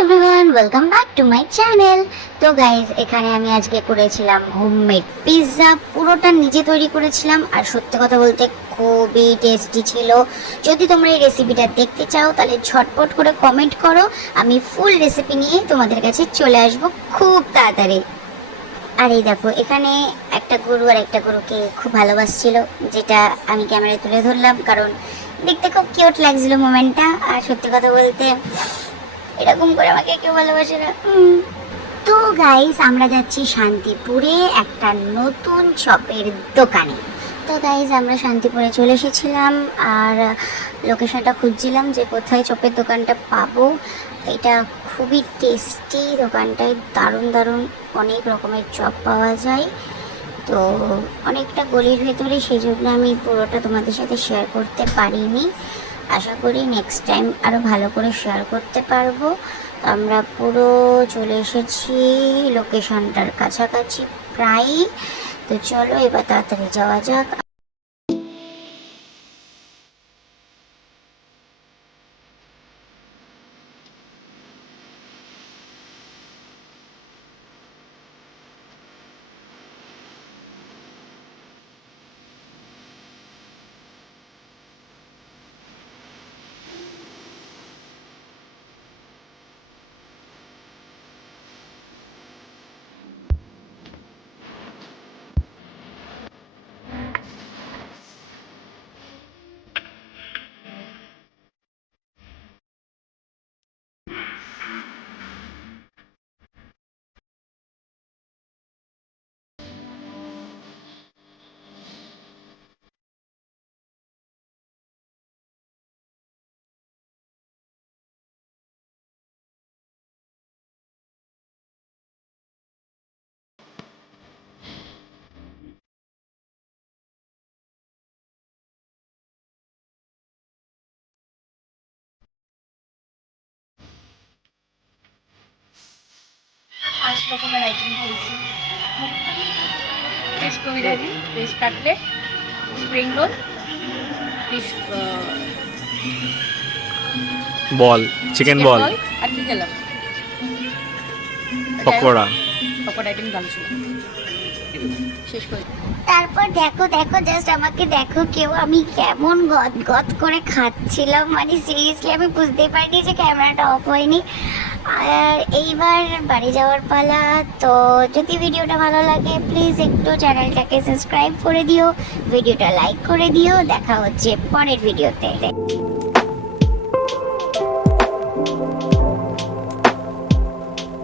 Everyone, welcome back to my channel. তো guys, এখানে আমি আজকে করেছিলাম হোমমেড পিৎজা। পুরোটা নিজে তৈরি করেছিলাম আর সত্যি কথা বলতে খুবই টেস্টি ছিল। যদি তোমরা এই রেসিপিটা দেখতে চাও তাহলে ঝটপট করে কমেন্ট করো, আমি ফুল রেসিপি নিয়ে তোমাদের কাছে চলে আসবো খুব তাড়াতাড়ি। আর এই দেখো, এখানে একটা গরু আর একটা গরুকে খুব ভালোবাসছিল, যেটা আমি ক্যামেরায় তুলে ধরলাম কারণ দেখতে খুব কিউট লাগছিল মোমেন্টটা। আর সত্যি কথা বলতে এরকম করে আমাকে কেউ ভালোবাসে না। তো গাইস, আমরা যাচ্ছি শান্তিপুরে একটা নতুন চপের দোকানে। তো গাইস, আমরা শান্তিপুরে চলে এসেছিলাম আর লোকেশনটা খুঁজছিলাম যে কোথায় চপের দোকানটা পাবো। এটা খুবই টেস্টি, দোকানটায় দারুণ দারুণ অনেক রকমের চপ পাওয়া যায়। তো অনেকটা গলির ভেতরে, সেই জন্য আমি পুরোটা তোমাদের সাথে শেয়ার করতে পারিনি। আশা করি নেক্সট টাইম আরও ভালো করে শেয়ার করতে পারবো। তো আমরা পুরো চলে এসেছি লোকেশনটার কাছাকাছি প্রায়। তো চলো এবার তাড়াতাড়ি যাওয়া যাক। পাঁচ রকমের আইটেম দিয়েছি। Fish kabiraji, fish cutlet, spring roll, fish ball, chicken ball, আর কি খেলাম, পকোড়া। পকোড়া আইটেম দাম ছিল। শেষ করে তারপর দেখো দেখো, জাস্ট আমাকে দেখো কেউ, আমি কেমন গদ গদ করে খাচ্ছিলাম, মানে সিরিয়াসলি আমি বুঝতেই পারিনি যে ক্যামেরাটা অফ হয়নি। আর এইবার বাড়ি যাওয়ার পালা। তো যদি ভিডিওটা ভালো লাগে প্লিজ একটু চ্যানেলটাকে সাবস্ক্রাইব করে দিও, ভিডিওটা লাইক করে দিও। দেখা হচ্ছে পরের ভিডিওতে।